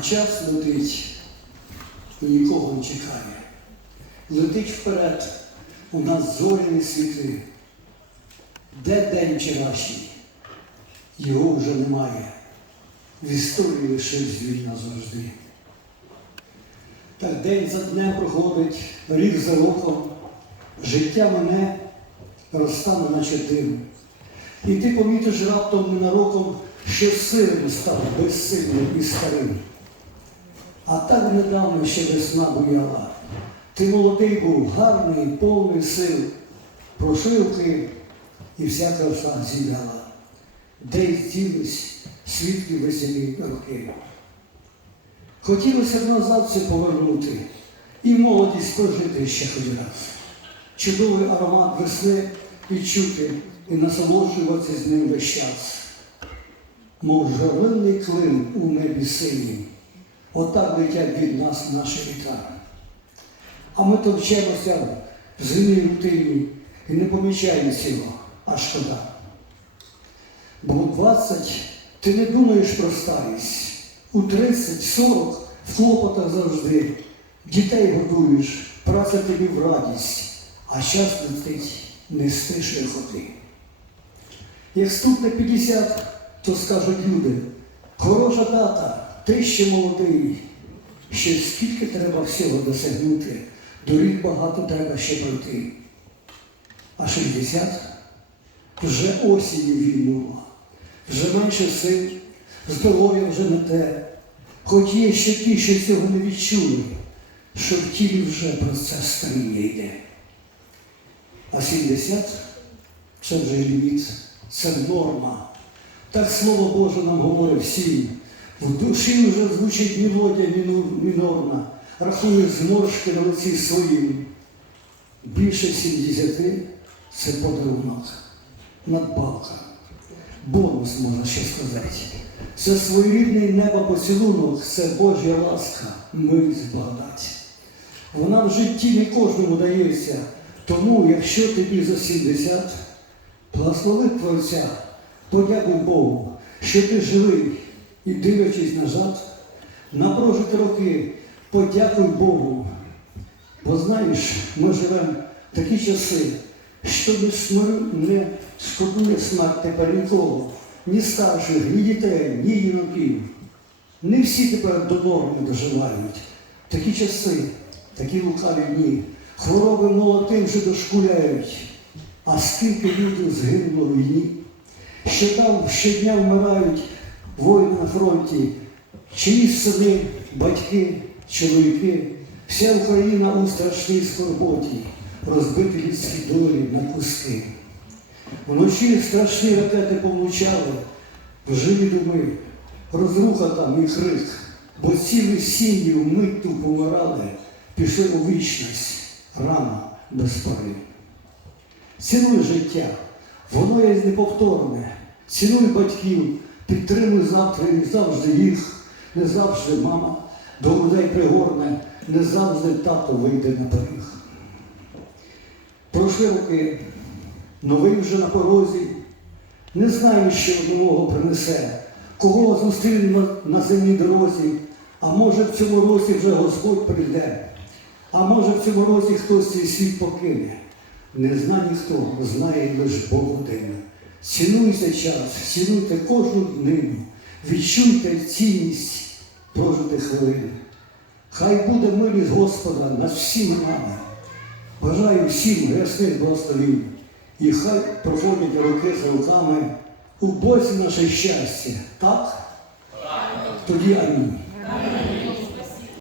А час летить нікого не чекає. Летить вперед, у нас зоряні світи. Де день вчорашній? Його вже немає. В історії лишився він назавжди. Так день за днем проходить, рік за роком, життя мене розтане наче дим. І ти помітиш раптом ненароком, що сильно став безсильним і старим. А так недавно ще весна буяла. Ти молодий був, гарний, повний сил, прошивки і вся краса зів'яла. Де й ділись свідки веселі роки. Хотілося б назад це повернути і молодість прожити ще хоч раз. Чудовий аромат весни відчути і насолоджуватися з ним весь час. Мов жарлинний клин у небі синім, отак летять від нас наші віка. А ми товчемося в зимній рутині і не помічаємо цього, а шкода. Бо у 20 ти не думаєш про старість. У 30-40 в хлопотах завжди. Дітей годуєш, праця тобі в радість, а час летить не стишує ходи. Як стукне 50, то скажуть люди, хороша дата, ти ще молодий. Ще скільки треба всього досягнути, доріг багато треба ще пройти. А 60 вже осінню війнула, вже менше сил, здоров'я вже не те, хоч є ще ті, що цього не відчули, що в тілі вже процес старіння йде. А 70 це вже ліміт, це норма. Так Слово Боже нам говорить всім. В душі вже звучить мелодія мінор- мінорна, рахує зморшки на лиці своїм. Більше 70 це подарунок, надбавка, бонус, можна ще сказати. Це своєрідний небо поцілунок, це Божа ласка, милість благодать. Вона в житті не кожному дається, тому якщо тобі за 70, благослови Творця, подякуй Богу, що ти живий і дивлячись назад, на прожиті роки, подякуй Богу. Бо знаєш, ми живемо в такі часи, що не, шкодує смерть тепер нікого, ні старших, ні дітей, ні юнаків. Не всі тепер до норми доживають. Такі часи, такі лукаві дні, хвороби молодим вже дошкуляють. А скільки людей згинуло війні, що там щодня вмирають воїни на фронті, чиїсь сини, батьки, чоловіки, вся Україна у страшній скорботі, розбиті людські долі на куски. Вночі страшні ракети повлучали, в живі думи, розруха там і крик, бо цілі сім'ї вмить ту помирали, пішли у вічність, рана без пари. Цінуй життя, воно є неповторне. Цінуй батьків, підтримуй завтра і завжди їх, не завжди мама до людей пригорне, не завжди тато вийде на поріг. Пройшли роки, новий вже на порозі, не знаю, що нового принесе, кого зустріне на, земній дорозі, а може в цьому році вже Господь прийде, а може в цьому році хтось цей світ покине. Не знає ніхто, знає лише Бог один. Цінуйте час, цінуйте кожну днину, відчуйте цінність прожитих хвилин. Хай буде милість Господа над всіма нами. Бажаю всім рясних благословень. І хай проходять роки за руками у боці наше щастя. Так? Тоді амінь.